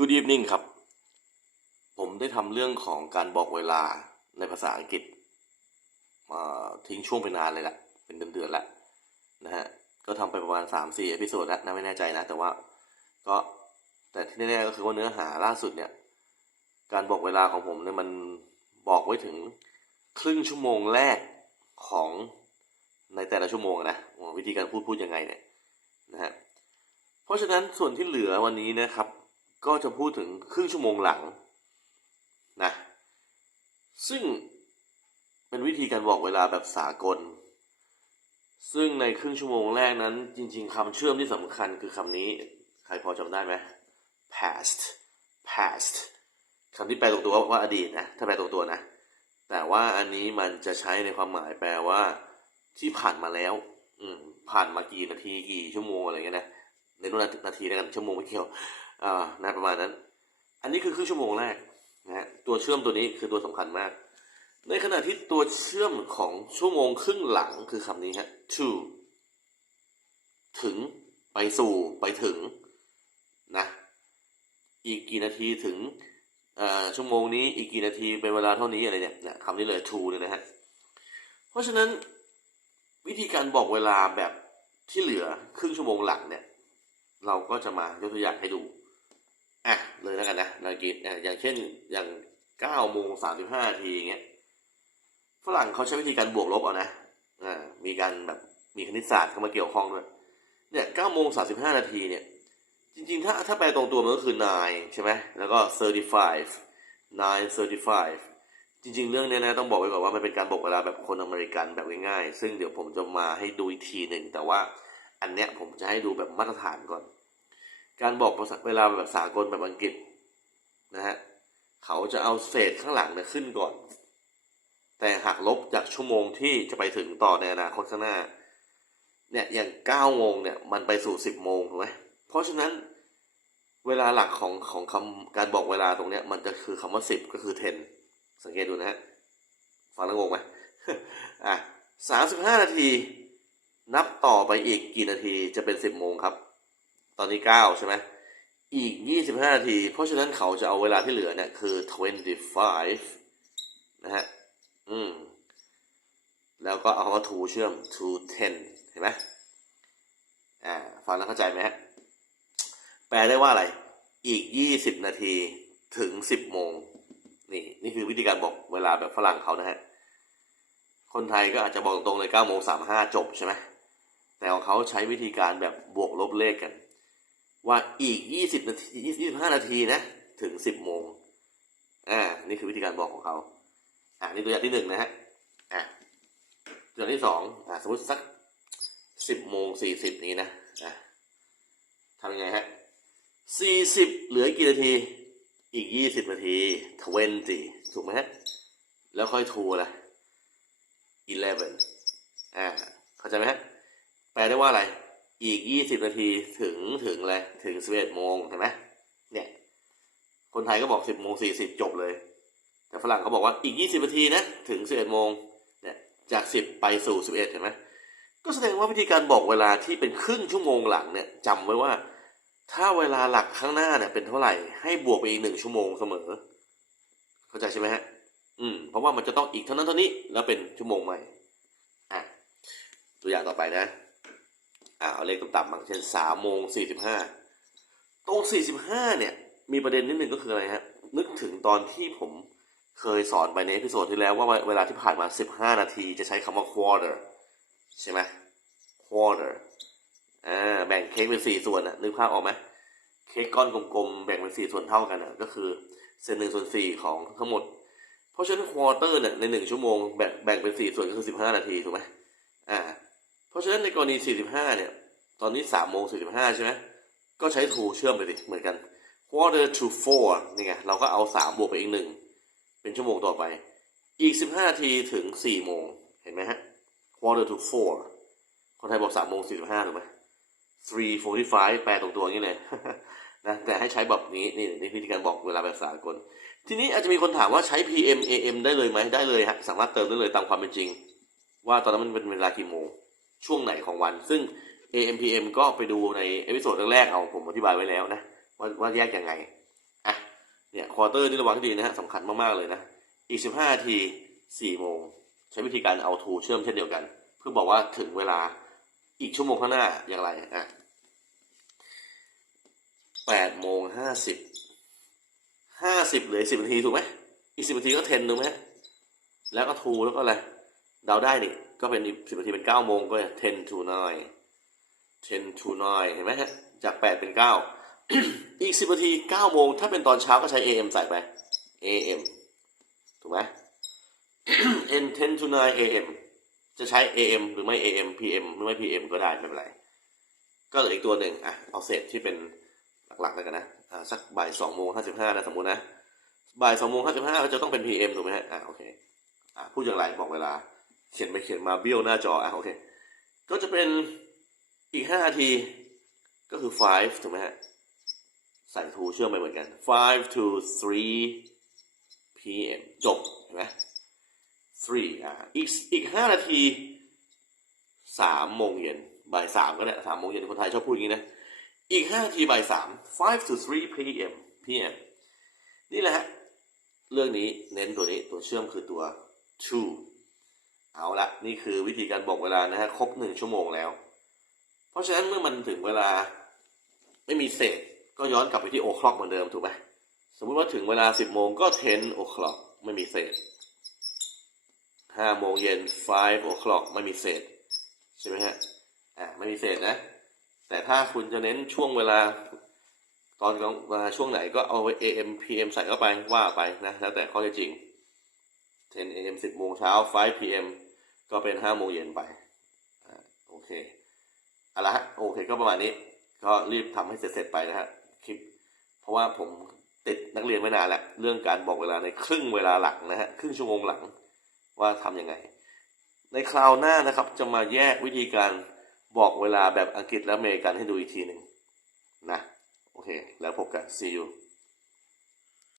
Good evening ครับ ผมได้ทำเรื่องของการบอกเวลาในภาษาอังกฤษมาทิ้งช่วงไปนานเลยละเป็นเดือนๆแล้วนะฮะ ก็ทำไปประมาณสามสี่เอพิโซดแล้วนะไม่แน่ใจนะ แต่ว่าก็แต่ที่แน่ๆก็คือว่าเนื้อหาล่าสุดเนี่ย การบอกเวลาของผมเนี่ยมันบอกไว้ถึงครึ่งชั่วโมงแรกของในแต่ละชั่วโมงนะวิธีการพูดพูดยังไงเนี่ยนะฮะเพราะฉะนั้นส่วนที่เหลือวันนี้นะครับ ก็จะพูดถึงครึ่งชั่วโมงหลังนะซึ่งเป็นวิธีการบอกเวลาแบบสากล ซึ่งในครึ่งชั่วโมงแรกนั้น จริง ๆคำเชื่อมที่สำคัญคือคำนี้ ใครพอจำได้ไหม past past คำที่แปลตรงตัวว่าอดีตนะ ถ้าแปลตรงตัวนะ แต่ว่าอันนี้มันจะใช้ในความหมายแปลว่าที่ผ่านมาแล้ว อืมผ่านมากี่นาทีกี่ชั่วโมงอะไรเงี้ยนะในรุ่นนาทีแล้วกันชั่วโมงไม่เกี่ยว อ่านะประมาณนั้น อันนี้คือครึ่งชั่วโมงแรกนะฮะตัวเชื่อมตัวนี้คือตัวสำคัญมาก ในขณะที่ตัวเชื่อมของชั่วโมงครึ่งหลังคือคำนี้ฮะ to ถึงไปสู่ไปถึงนะอีกกี่นาทีถึงอ่อชั่วโมงนี้อีกกี่นาทีเป็นเวลาเท่านี้อะไรเนี่ยเนี่ยคำนี้เลย to เนี่ยนะฮะ เพราะฉะนั้นวิธีการบอกเวลาแบบที่เหลือครึ่งชั่วโมงหลังเนี่ย เราก็จะมายกตัวอย่างให้ดู อะเลยแล้วกันนะนาฬิกาอย่างเช่นอย่างเก้าโมงสามสิบห้าทีอย่างเงี้ยฝรั่งเขาใช้วิธีการบวกลบเอานะอ่ามีการแบบมีคณิตศาสตร์เข้ามาเกี่ยวข้องด้วยเนี่ยเก้าโมงสามสิบห้านาทีเนี่ย จริงๆ ถ้าถ้าแปลตรงตัวมันก็คือ nine ใช่ไหมแล้วก็ thirty five nine thirty five จริง ๆ เรื่องเนี้ยนะต้องบอกไว้ก่อนว่ามันเป็นการบอกเวลาแบบคนอเมริกันแบบง่ายๆ ซึ่งเดี๋ยวผมจะมาให้ดูอีกทีหนึ่ง แต่ว่าอันเนี้ยผมจะให้ดูแบบมาตรฐานก่อน การบอกภาษาเวลาแบบสากลแบบอังกฤษนะฮะเขาจะเอาเศษข้างหลังเนี่ยขึ้นก่อน แต่หักลบจากชั่วโมงที่จะไปถึงต่อในอนาคตข้างหน้า เนี่ยอย่างเก้าโมงเนี่ยมันไปสู่สิบโมงถูกไหมเพราะฉะนั้นเวลาหลักของของคำการบอกเวลาตรงเนี้ย มันจะคือคำว่าสิบก็คือ ten สังเกตดูนะฮะฟังแล้วงงไหมอะสามสิบห้านาที นับต่อไปอีกกี่นาทีจะเป็นสิบโมงครับ ตอนนี้เก้าใช่ไหมอีกยี่สิบห้านาที เพราะฉะนั้นเขาจะเอาเวลาที่เหลือเนี่ยคือ twenty five นะฮะ อืม แล้วก็เอาคำว่า to เชื่อม to ten เห็นไหมอ่า ฟังแล้วเข้าใจไหมฮะ แปลได้ว่าอะไร อีกยี่สิบนาทีถึงสิบโมง นี่ นี่คือวิธีการบอกเวลาแบบฝรั่งเขานะฮะ คนไทยก็อาจจะบอกตรงเลยเก้าโมงสามห้าจบใช่ไหมแต่ของเขาใช้วิธีการแบบบวกลบเลขกัน ว่าอีกยี่สิบนาทียี่สิบห้านาทีนะ ถึงสิบโมง อ่า นี่คือวิธีการบอกของเขา อ่า นี่ตัวอย่างที่หนึ่งนะฮะ อ่าตัวอย่างที่สองอ่า สมมติสักสิบโมงสี่สิบนี้นะ อ่าทำยังไงฮะสี่สิบเหลือกี่นาที อีกยี่สิบนาที twenty ถูกไหมฮะ แล้วค่อยทูละ eleven อ่า เข้าใจไหมฮะ แปลได้ว่าอะไร อีกยี่สิบนาทีถึงถึงอะไรถึงสิบเอ็ดโมงเห็นไหมเนี่ย คนไทยก็บอกสิบโมงสี่สิบจบเลย แต่ฝรั่งเขาบอกว่าอีกยี่สิบนาทีนะถึงสิบเอ็ดโมงเนี่ยจากสิบไปสู่สิบเอ็ดเห็นไหมก็แสดงว่าวิธีการบอกเวลาที่เป็นครึ่งชั่วโมงหลังเนี่ยจำไว้ว่า ถ้าเวลาหลักข้างหน้าเนี่ยเป็นเท่าไหร่ให้บวกไปอีกหนึ่งชั่วโมงเสมอ เข้าใจใช่ไหมฮะ อืม เพราะว่ามันจะต้องอีกเท่านั้นเท่านี้แล้วเป็นชั่วโมงใหม่อะตัวอย่างต่อไปนะ อ่าเอาเลขต่ำๆบางเช่นสามโมงสี่สิบห้าตรงสี่สิบห้าเนี่ย มีประเด็นนิดนึงก็คืออะไรฮะนึกถึงตอนที่ผมเคยสอนไปในเอพิโซดที่แล้วว่าเวลาที่ผ่านมาสิบห้านาทีจะใช้คำว่า quarter ใช่ไหม quarter อ่าแบ่งเค้กเป็นสี่ส่วนอะนึกภาพออกไหมเค้กก้อนกลมๆ แบ่งเป็นสี่ส่วนเท่ากันอะก็คือเศษหนึ่งส่วนสี่ของทั้งหมด เพราะฉะนั้น quarter เนี่ยในหนึ่งชั่วโมงแบ่งแบ่งเป็นสี่ส่วนก็คือสิบห้านาทีถูกไหม ราะฉะนั้นในกรณี 45 เนี่ย ตอนนี้3โมง45 ใช่ไหมก็ใช้ to เชื่อมไปดิเหมือนกัน quarter to four นี่ไง เราก็เอา 3 บวกไปอีกหนึ่งเป็นชั่วโมงต่อไป อีก 15 นาทีถึง 4 โมง เห็นไหมฮะ quarter to four คนไทยบอก3โมง45 ถูกไหม3 45 แปลตรงตัวอย่างนี้เลยนะแต่ให้ใช้แบบนี้ นี่นี่วิธีการบอกเวลาแบบสากล ทีนี้อาจจะมีคนถามว่าใช้ PM AM ได้เลยไหมได้เลยฮะ สามารถเติมได้เลยตามความเป็นจริง ว่าตอนนั้นมันเป็นเวลากี่โมง ช่วงไหนของวัน ซึ่ง AM PM ก็ไปดูในเอพิโซดแรกๆเอาผมอธิบายไว้แล้วนะว่าว่าแยกยังไงอะเนี่ยควอเตอร์นี่ระวังให้ดีนะฮะสำคัญมากๆเลยนะ อีก 15นาที4โมง ใช้วิธีการเอาทูเชื่อมเช่นเดียวกัน เพื่อบอกว่าถึงเวลาอีกชั่วโมงข้างหน้าอย่างไรอะ8โมง50 50เหลือ10นาทีถูกไหมอีก10นาทีก็เทนถูกไหมแล้วก็ทูแล้วก็อะไรเดาได้นี่ ก็เป็นอีก10นาทีเป็น9โมงก็10 to 9 10 to 9เห็นไหมฮะ จาก8เป็น9อีก10นาที9โมง ถ้าเป็นตอนเช้าก็ใช้ AM ใส่ไป AM ถูกไหม N 10 to 9 AM จะใช้ AM หรือไม่ AM PM หรือไม่ PM ก็ได้ไม่เป็นไร ก็เหลืออีกตัวหนึ่งอะเอาเศษที่เป็นหลักๆแล้วกันนะอ่าสักบ่าย2โมง55นะสมมุตินะบ่าย2โมง55ก็จะต้องเป็น PM ถูกไหมฮะอะโอเคอะพูดอย่างไรบอกเวลา เขียนไปเขียนมาเบี้ยวหน้าจออะโอเค ก็จะเป็นอีก5นาที ก็คือ5ถูกไหมฮะ ใส่ทูเชื่อมไปเหมือนกัน5 to 3 p.m. จบเห็นไหม3อะอีกอีก5นาที3โมงเย็นบ่าย3ก็ได้3โมงเย็นคนไทยชอบพูดอย่างนี้นะ อีก5นาทีบ่าย3 5 to 3 p.m. p.m. นี่แหละฮะ เรื่องนี้เน้นตัวนี้ตัวเชื่อมคือตัว to เอาละนี่คือวิธีการบอกเวลานะฮะครบ1ชั่วโมงแล้ว เพราะฉะนั้นเมื่อมันถึงเวลาไม่มีเศษก็ย้อนกลับไปที่โอคล็อกเหมือนเดิมถูกไหมสมมุติว่าถึงเวลา10โมงก็10โอคล็อกไม่มีเศษ5โมงเย็น5โอคล็อกไม่มีเศษ ใช่ไหมฮะ อ่าไม่มีเศษนะ แต่ถ้าคุณจะเน้นช่วงเวลา ตอนกลางเวลาช่วงไหนก็เอา AM PM ใส่เข้าไปว่าไปนะ แล้วแต่ข้อเท็จจริง 10 AM 10โมงเช้า5 PM ก็เป็น5โมงเย็นไปโอเคเอาละฮะโอเคก็ประมาณนี้ ก็รีบทำให้เสร็จๆไปนะฮะคลิป เพราะว่าผมติดนักเรียนไว้นานแล้ว เรื่องการบอกเวลาในครึ่งเวลาหลังนะฮะครึ่งชั่วโมงหลังว่าทำยังไง ในคราวหน้านะครับ จะมาแยกวิธีการบอกเวลาแบบอังกฤษและอเมริกันให้ดูอีกทีหนึ่งนะ โอเค แล้วพบกัน see you